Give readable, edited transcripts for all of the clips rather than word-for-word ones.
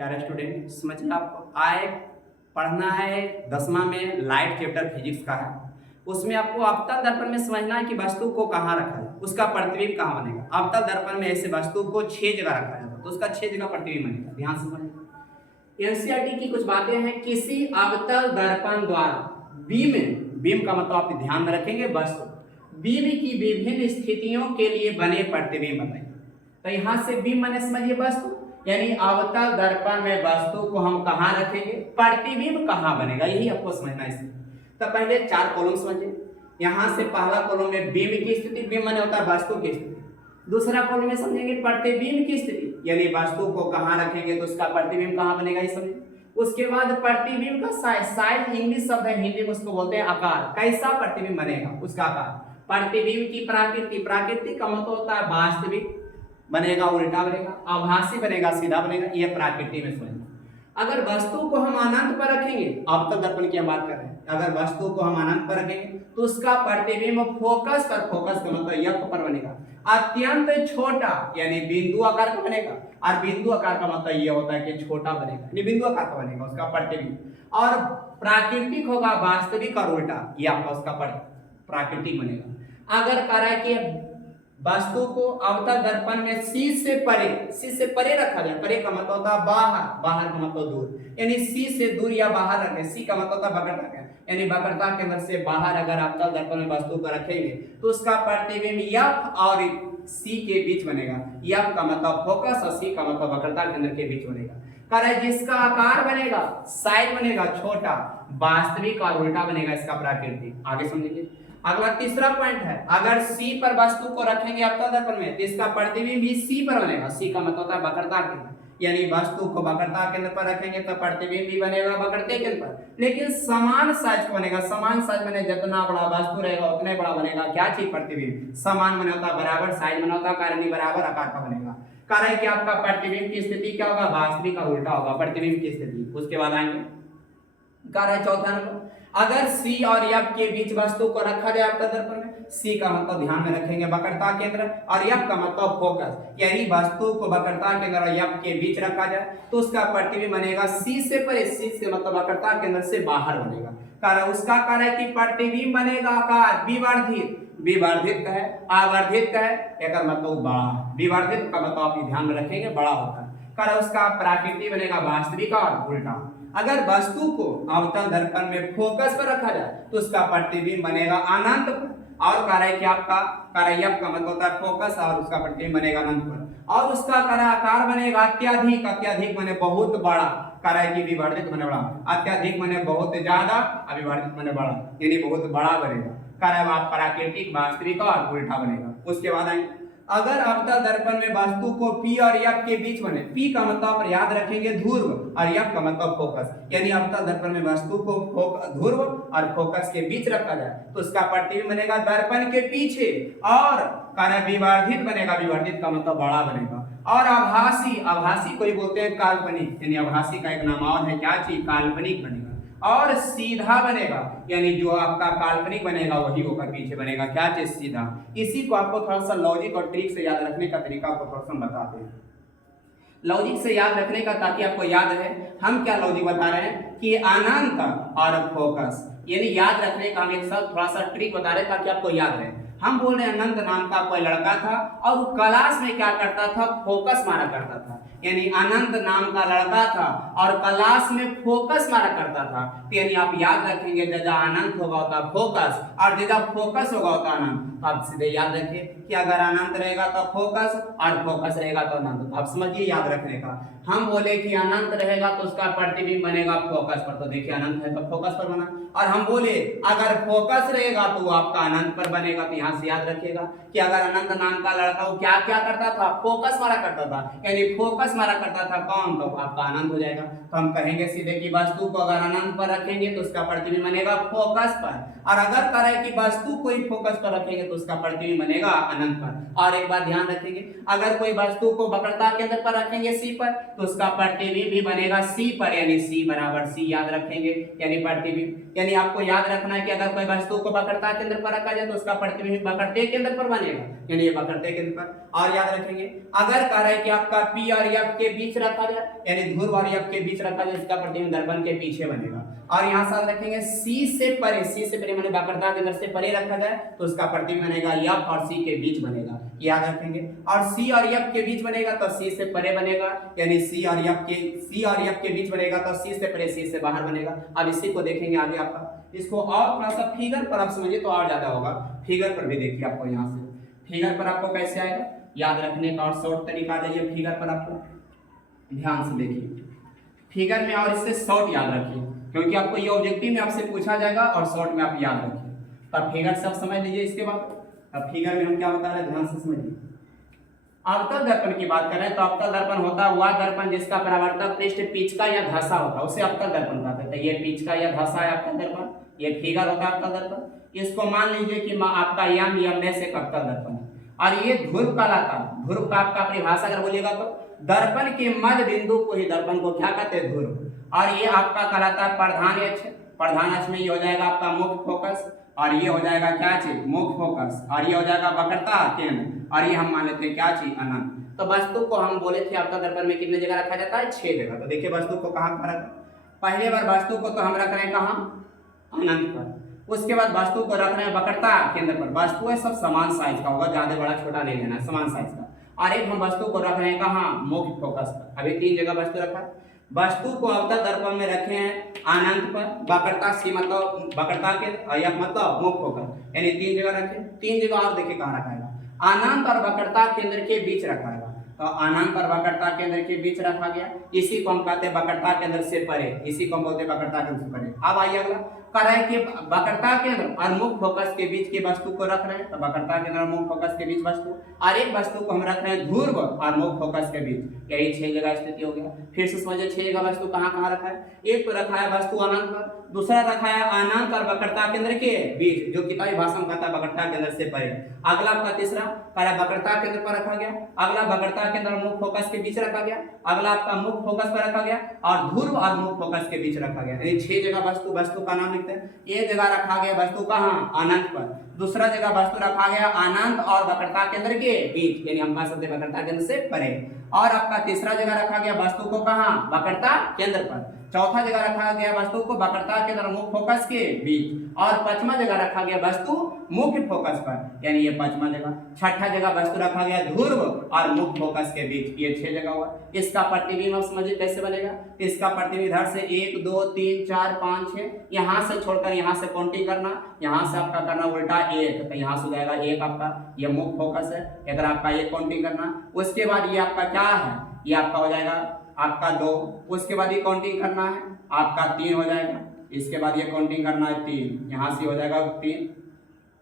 प्यारे स्टूडेंट, समझिए आप आए पढ़ना है 10वां में लाइट चैप्टर फिजिक्स का है। उसमें आपको अवतल दर्पण में समझना है कि वस्तु को कहाँ रखा है, उसका प्रतिबिंब कहाँ बनेगा। अवतल दर्पण में ऐसे वस्तु को 6 जगह रखा जाता है तो उसका 6 जगह प्रतिबिंब बनेगा। ध्यान से समझिए। एनसीईआरटी की कुछ बातें हैं। किसी अवतल दर्पण द्वारा बीम का मतलब आप ध्यान में रखेंगे वस्तु बीम की विभिन्न स्थितियों के लिए बने प्रतिबिंब बताइए। तो यहाँ से बीम माने समझिए वस्तु, यानी अवतल दर्पण में वस्तु को हम कहाँ रखेंगे, प्रतिबिंब कहाँ बनेगा, यही आपको समझना है। तो पहले 4 कॉलम समझिए। यहाँ से पहला कॉलम में बीम की स्थिति, बीम माने होता है वस्तु की स्थिति। दूसरा कॉलम में समझेंगे प्रतिबिंब की स्थिति, यानी वस्तु को कहाँ रखेंगे तो उसका प्रतिबिंब कहाँ बनेगा, ये समझिए। उसके बाद प्रतिबिंब का साइज, साइज इंग्लिश शब्द है, हिंदी में उसको बोलते हैं आकार। कैसा प्रतिबिंब बनेगा, उसका आकार। प्रतिबिंब की प्रकृति, प्रकृति का मतलब होता है वास्तविक बनेगा, उल्टा बनेगा, आभासी बनेगा, सीधा बनेगा, यह प्रकृति में समझना। अगर वस्तु को हम अनंत पर रखेंगे, अवतल दर्पण की हम बात कर रहे हैं, अगर वस्तु को हम अनंत पर रखेंगे तो उसका प्रतिबिंब फोकस पर, फोकस का मतलब यफ पर बनेगा, अत्यंत छोटा यानी बिंदु आकार का बनेगा। और बिंदु आकार का मतलब यह होता है कि छोटा बनेगा, यानी बिंदु आकार का बनेगा उसका प्रतिबिंब। और प्राकृतिक होगा वास्तविक और उल्टा, यह आपका उसका प्राकृतिक बनेगा। अगर कह रहा है कि वस्तु को अवतल दर्पण में सी से परे रखा जाए, परे का मतलब होता है बाहर, बाहर का मतलब दूर, यानी सी से दूर या बाहर रखें। सी का मतलब होता है वक्रता, यानी वक्रता केंद्र से बाहर अगर अवतल दर्पण में वस्तु को रखेंगे तो उसका प्रतिबिंब एफ और सी के बीच बनेगा। एफ का मतलब फोकस और सी का मतलब वक्रता केंद्र के बीच बनेगा। कारण जिसका आकार बनेगा, साइज बनेगा छोटा, वास्तविक और उल्टा बनेगा इसका प्राकृतिक। आगे समझिए। अगला तीसरा पॉइंट है, अगर C पर वस्तु को रखेंगे अवतल दर्पण में तो इसका प्रतिबिंब भी C पर बनेगा। C का मतलब होता है वक्रता केंद्र, यानी वस्तु को वक्रता केंद्र पर रखेंगे तो प्रतिबिंब भी बनेगा वक्रता केंद्र पर, लेकिन समान साइज को बनेगा। समान साइज बने जितना बड़ा वस्तु रहेगा उतने बड़ा बनेगा क्या चीज, प्रतिबिंब। समान बने होता बराबर, साइज बना होता कारण बराबर आकार का बनेगा। कारण कि आपका प्रतिबिंब की स्थिति क्या होगा, वास्तविक और उल्टा होगा प्रतिबिंब की स्थिति। उसके बाद आएंगे कारण चौथा नंबर, अगर C और F के बीच वस्तु को रखा जाए अवतल दर्पण में, C का मतलब ध्यान में रखेंगे वक्रता केंद्र और F का मतलब फोकस, यानी वस्तु को वक्रता केंद्र और F के बीच रखा जाए तो उसका प्रतिबिंब बनेगा C से परे, C से मतलब वक्रता केंद्र से बाहर बनेगा। कारण उसका कारण है कि प्रतिबिंब बनेगा आकार विवर्धित, विवर्धित का है, आवर्धित का है, एक मतलब बड़ा। विवर्धित का मतलब आप ध्यान में रखेंगे बड़ा होता है। कारण उसका प्राकृति बनेगा वास्तविक और उल्टा। अगर वस्तु को अवतल दर्पण में फोकस पर रखा जाए तो उसका प्रतिबिंब बनेगा अनंत पर। और कार्य क्या आपका कार्य का मतलब होता है फोकस और उसका प्रतिबिंब बनेगा अनंत पर। और उसका कार्य आकार बनेगा अत्यधिक, अत्यधिक माने बहुत बड़ा, कार्य की विवर्धित माने बड़ा, अत्यधिक माने बहुत ज्यादा, अविवर्धित माने बड़ा, यानी बहुत बड़ा बनेगा। कार्य प्राकृतिक, वास्तविक और उल्टा बनेगा। उसके बाद आएंगे, अगर अवतल दर्पण में वस्तु को P और F के बीच बने, P का मतलब याद रखेंगे ध्रुव और F का मतलब फोकस, यानी अवतल दर्पण में वस्तु को ध्रुव और फोकस के बीच रखा जाए तो उसका प्रतिबिंब बनेगा दर्पण के पीछे और कार्य विवर्धित बनेगा। विवर्धित का मतलब बड़ा बनेगा। और आभासी, आभासी कोई बोलते हैं काल्पनिक, यानी आभासी का एक नाम और है क्या चीज, काल्पनिक बनेगा। और सीधा बनेगा, यानी जो आपका काल्पनिक बनेगा वही होकर पीछे बनेगा क्या चीज, सीधा। इसी को आपको थोड़ा सा लॉजिक और ट्रिक से याद रखने का तरीका आपको थोड़ा सा बताते हैं। लॉजिक से याद रखने का ताकि आपको याद रहे, हम क्या लॉजिक बता रहे हैं कि अनंत और फोकस, यानी याद रखने का हम एक साथ थोड़ा सा ट्रिक बता रहे हैं ताकि आपको याद रहे। हम बोल रहे हैं अनंत नाम का कोई लड़का था और वो क्लास में क्या करता था, फोकस मारा करता था। यानी अनंत नाम का लड़का था और क्लास में फोकस मारा करता था। तो यानी आप याद रखेंगे जजा अनंत होगा होता फोकस और जजा फोकस होगा होता अनंत। तो आप सीधे याद रखिए कि अगर अनंत रहेगा तो फोकस और फोकस रहेगा तो अनंत। तो आप समझिए याद रखने का। हम बोले कि अनंत रहेगा तो उसका प्रतिबिंब बनेगा फोकस पर, तो देखिए अनंत है तो फोकस पर बना। और हम बोले अगर फोकस रहेगा तो वो आपका अनंत पर बनेगा। तो यहाँ से याद रखिएगा कि अगर अनंत नाम का लड़का वो क्या क्या करता था, फोकस मारा करता था, यानी फोकस मारा करता था कौन, तो आपका अनंत हो जाएगा। तो हम कहेंगे सीधे कि वस्तु को अगर अनंत पर रखेंगे तो उसका प्रतिबिंब बनेगा फोकस पर। और अगर करें कि वस्तु को ही फोकस पर रखेंगे तो उसका प्रतिबिंब बनेगा अनंत पर। और एक बात ध्यान रखेंगे, अगर कोई वस्तु को वक्रता केंद्र पर रखेंगे C पर तो उसका प्रतिबिंब भी बनेगा C पर, यानी C बराबर C याद रखेंगे, यानी प्रतिबिंब। यानी आपको याद रखना है कि अगर कोई वस्तु को वक्रता केंद्र पर रखा जाए तो उसका प्रतिबिंब वक्रता केंद्र पर बनेगा, यानी ये वक्रता केंद्र पर। और याद रखेंगे अगर कह रहा है कि आपका P और F के बीच रखा जाए, यानी ध्रुव और F के बीच रखा जाए, इसका प्रतिबिंब दर्पण के पीछे बनेगा। और यहाँ साथ रखेंगे C से परे माने वक्रता केंद्र से परे रखा जाए तो उसका प्रतिबिंब बनेगा F और C के बीच बनेगा, याद रखेंगे। और C और F के बीच बनेगा तो C से परे बनेगा, यानी C और F के बीच बनेगा तो C से परे C से बाहर बनेगा। अब इसी को देखेंगे आगे आपका, इसको और थोड़ा सा फिगर पर आप समझिए तो और ज्यादा होगा। फिगर पर भी देखिए आपको, यहाँ से फिगर पर आपको कैसे आएगा याद रखने का और शॉर्ट तरीका आ जाइए। फिगर पर आपको ध्यान से देखिए, फिगर में और इससे शॉर्ट याद रखिए, क्योंकि आपको ये ऑब्जेक्टिव में आपसे पूछा जाएगा और शॉर्ट में आप याद रखिए। तब फिगर सब समझ लीजिए। इसके बाद अब फिगर में हम क्या बता रहे हैं, ध्यान से समझिए। अवतल दर्पण की बात करें तो अवतल दर्पण होता है वह दर्पण जिसका परावर्तक पृष्ठ पिच का या धसा होता है, उसे अवतल दर्पण कहते हैं। ये पिच का या धसा है अवतल दर्पण, ये फिगर होता है अवतल दर्पण। इसको मान लीजिए कि आपका यम में से अवतल दर्पण है और ये ध्रुव कहलाता है। ध्रुव का आपका परिभाषा अगर बोलिएगा तो दर्पण के मध्य बिंदु को ही दर्पण को क्या कहते हैं, ध्रुव। और ये आपका कहलाता है प्रधान अक्ष। प्रधान अक्ष में ये हो जाएगा आपका मुख्य फोकस और ये हो जाएगा क्या चीज, मुख्य फोकस, और ये हो जाएगा वक्रता केंद्र, और ये हम मान लेते हैं क्या चीज, अनंत। तो वस्तु को हम बोले थे अवतल दर्पण में कितने जगह रखा जाता है, 6 जगह। तो देखिए वस्तु को कहाँ पर रखा, पहले बार वस्तु को तो हम रख रहे हैं कहाँ, अनंत पर। उसके बाद वस्तु को रख रहे हैं वक्रता केंद्र पर। वस्तु है सब समान साइज का होगा, ज्यादा बड़ा छोटा नहीं लेना, समान साइज का। और एक हम वस्तु को रख रहे हैं कहाँ, मुख्य फोकस पर। अभी 3 जगह वस्तु रखा है। वस्तु को अवतल दर्पण में रखे हैं अनंत पर, वक्रता सी मतलब वक्रता के या मतलब मुख्य फोकस, यानी 3 जगह रखे। 3 जगह और देखिए कहाँ रखा है, अनंत और वक्रता केंद्र के बीच रखा है। तो अनंत और वक्रता केंद्र के बीच रखा गया, इसी को हम कहते हैं वक्रता केंद्र से परे, इसी को हम बोलते हैं वक्रता केंद्र से परे। अब आइए अगला कह रहा है कि वक्रता केंद्र और मुख्य फोकस के बीच की वस्तु को रख रहे हैं। तो वक्रता केंद्र और मुख्य फोकस के बीच वस्तु, और एक वस्तु को हम रख रहे हैं ध्रुव और मुख्य फोकस के बीच। यही 6 जगह स्थिति हो गया। फिर से समझिए 6 जगह वस्तु कहाँ कहाँ रखा है। एक तो रखा है वस्तु अनंत पर, दूसरा रखा है अनंत और वक्रता केंद्र के बीच, जो किताबी भाषा में कहता है वक्रता केंद्र से परे। अगला आपका तीसरा कार्य वक्रता केंद्र पर रखा गया, अगला वक्रता केंद्र और मुख्य फोकस के बीच रखा गया, अगला आपका मुख्य फोकस पर रखा गया, और ध्रुव और मुख्य फोकस के बीच रखा गया। यानी 6 जगह वस्तु का नाम लिखते हैं। एक जगह रखा गया वस्तु कहाँ, अनंत पर, दूसरा जगह वस्तु रखा गया अनंत और वक्रता केंद्र के बीच, यानी हम कह सकते हैं वक्रता केंद्र से परे। और आपका तीसरा जगह रखा गया वस्तु को कहाँ, वक्रता केंद्र पर। चौथा जगह रखा गया वस्तु को वक्रता केंद्र और मुख्य फोकस के बीच, और 5वां जगह रखा गया वस्तु मुख्य फोकस पर, यानी ये 5वां जगह। 6ठा जगह वस्तु रखा गया ध्रुव और मुख्य फोकस के बीच, ये 6 जगह हुआ। इसका प्रतिबिंब आप समझिए कैसे बनेगा। इसका प्रतिबिंब इधर से 1 2 3 4 5 6, यहाँ से छोड़कर यहाँ से काउंटिंग करना, यहाँ से आपका करना उल्टा 1, तो यहाँ से हो जाएगा 1 आपका, ये मुख्य फोकस है। अगर आपका ये काउंटिंग करना, उसके बाद ये आपका क्या है, ये आपका हो जाएगा आपका 2, उसके बाद ये काउंटिंग करना है आपका 3 हो जाएगा, इसके बाद ये काउंटिंग करना है 3, यहाँ से हो जाएगा 3,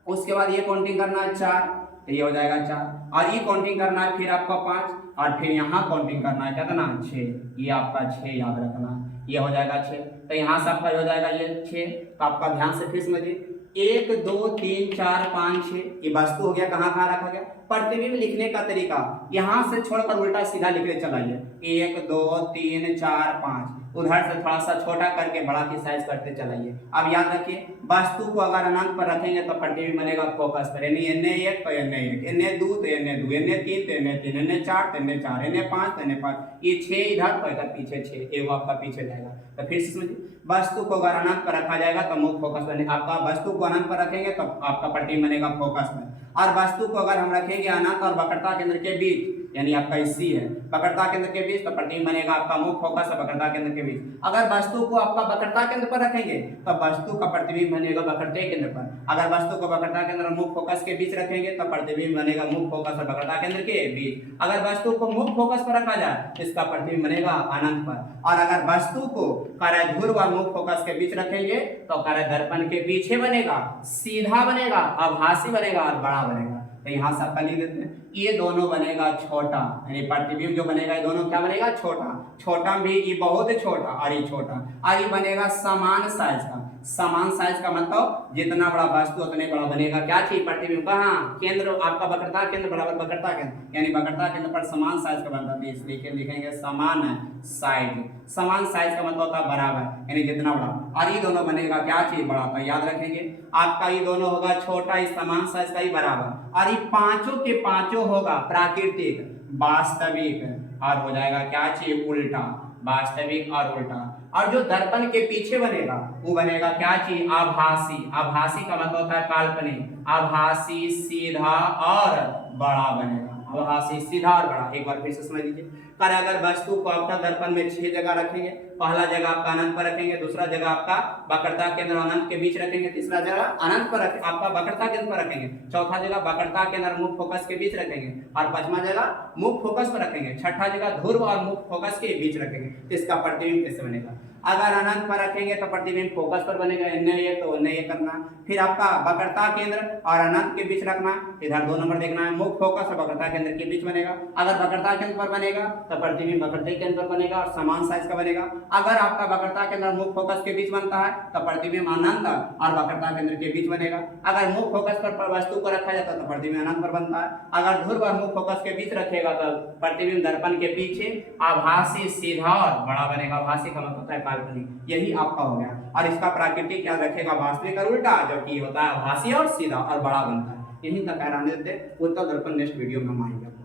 उसके बाद ये काउंटिंग करना है 4, तो ये हो जाएगा 4, और ये काउंटिंग करना है फिर आपका 5, और फिर यहाँ काउंटिंग करना है कितना 6, ये आपका 6 याद रखना, ये हो जाएगा 6। तो यहाँ से आपका हो जाएगा ये 6। तो आपका ध्यान से फिर समझिए 1 2 3 4 5 6, ये वस्तु हो गया। कहाँ कहाँ रखा गया, प्रतिबिंब लिखने का तरीका यहाँ से छोड़कर उल्टा सीधा लिखने चलाइए, 1 2 3 4 5, उधर से थोड़ा सा छोटा करके बड़ा की साइज करते चलाइए। अब याद रखिए वस्तु को अगर अनंत पर रखेंगे तो प्रतिबिंब बनेगा फोकस पर, यानी एने 1 तो एने 1, एने 2 तो एने 2, एने 3 तो एने 3, एने 4 तो एने 4, एने 5 तो एने 5, ये 6 इधर तो इधर पीछे 6, ये वो आपका पीछे जाएगा। तो फिर से समझिए वस्तु को अगर अनंत पर रखा जाएगा तो मुख्य फोकस बनेगा आपका, वस्तु को अनंत पर रखेंगे तो आपका प्रतिबिंब बनेगा फोकस में। और वस्तु को अगर हम रखेंगे अनंत और वक्रता केंद्र के बीच, यानी आपका इसी है वक्रता केंद्र के बीच, तो प्रतिबिंब बनेगा आपका मुख्य फोकस और वक्रता केंद्र के बीच। अगर वस्तु को आपका वक्रता केंद्र पर रखेंगे तो वस्तु का प्रतिबिंब बनेगा वक्रता केंद्र पर। अगर वस्तु को वक्रता केंद्र और मुख्य फोकस के बीच रखेंगे तो प्रतिबिंब बनेगा मुख्य फोकस और वक्रता केंद्र के बीच। अगर वस्तु को मुख्य फोकस पर रखा जाए तो इसका प्रतिबिंब बनेगा अनंत पर। और अगर वस्तु को कार्य ध्रुव और मुख्य फोकस के बीच रखेंगे तो कार्य दर्पण के पीछे बनेगा, सीधा बनेगा, आभासी बनेगा और बड़ा बनेगा। तो यहाँ से आपका लिख देते हैं, ये दोनों बनेगा छोटा, यानी प्रतिबिंब जो बनेगा ये दोनों क्या बनेगा, छोटा। छोटा भी ये बहुत छोटा और ये छोटा, और ये बनेगा समान साइज का, समान साइज का मतलब जितना बड़ा वस्तु उतने बड़ा बनेगा क्या चीज प्रतिबिंब। कहाँ केंद्र आपका वक्रता केंद्र बराबर वक्रता केंद्र, यानी वक्रता केंद्र पर समान साइज का बनता है, इसलिए लिखेंगे समान साइज। समान साइज का मतलब होता है बराबर, यानी जितना बड़ा, और ये दोनों बनेगा क्या चीज बड़ा, तो याद रखेंगे आपका ये दोनों होगा छोटा, इस समान साइज का ही बराबर, और ये पांचों के पांचों होगा प्राकृतिक वास्तविक, और हो जाएगा क्या चीज उल्टा, वास्तविक और उल्टा। और जो दर्पण के पीछे बनेगा वो बनेगा क्या चीज आभासी। आभासी का मतलब होता है काल्पनिक, आभासी सीधा और बड़ा बनेगा, आभासी सीधा और बड़ा। एक बार फिर से समझ लीजिए, पर अगर वस्तु को अवतल दर्पण में 6 जगह रखेंगे, पहला जगह आपका अनंत पर रखेंगे, दूसरा जगह आपका वक्रता केंद्र अनंत के बीच रखेंगे, तीसरा जगह अनंत पर आपका वक्रता केंद्र पर रखेंगे, चौथा जगह वक्रता केंद्र मुख्य फोकस के बीच रखेंगे, और पांचवा जगह मुख्य फोकस पर रखेंगे, छठा जगह ध्रुव और मुख्य फोकस के बीच रखेंगे। तो इसका प्रतिबिंब कैसे बनेगा, अगर अनंत पर रखेंगे तो प्रतिबिंब फोकस पर बनेगा, इन्हें ये तो उन्हें ये करना। फिर आपका वक्रता केंद्र और अनंत के बीच रखना, इधर 2 नंबर देखना है, मुख्य फोकस और वक्रता केंद्र के बीच बनेगा। अगर वक्रता केंद्र पर बनेगा तो प्रतिबिंब वक्रता केंद्र पर बनेगा और समान साइज का बनेगा। अगर आपका वक्रता केंद्र मुख्य फोकस के बीच बनता है तो प्रतिबिंब अनंत और वक्रता केंद्र के बीच बनेगा। अगर मुख्य फोकस पर वस्तु को रखा जाता है तो प्रतिबिंब अनंत पर बनता है। अगर ध्रुव और मुख्य फोकस के बीच रखेगा तो प्रतिबिंब दर्पण के पीछे आभासी सीधा और बड़ा बनेगा। आभासी का मतलब होता है काल्पनिक। यही आपका हो गया, और इसका प्राकृतिक क्या रखेगा वास्तविक और उल्टा, जो कि होता है आभासी और सीधा और बड़ा बनता है। यही तक रहने देते, उत्तर दर्पण नेक्स्ट वीडियो में हम आएंगे।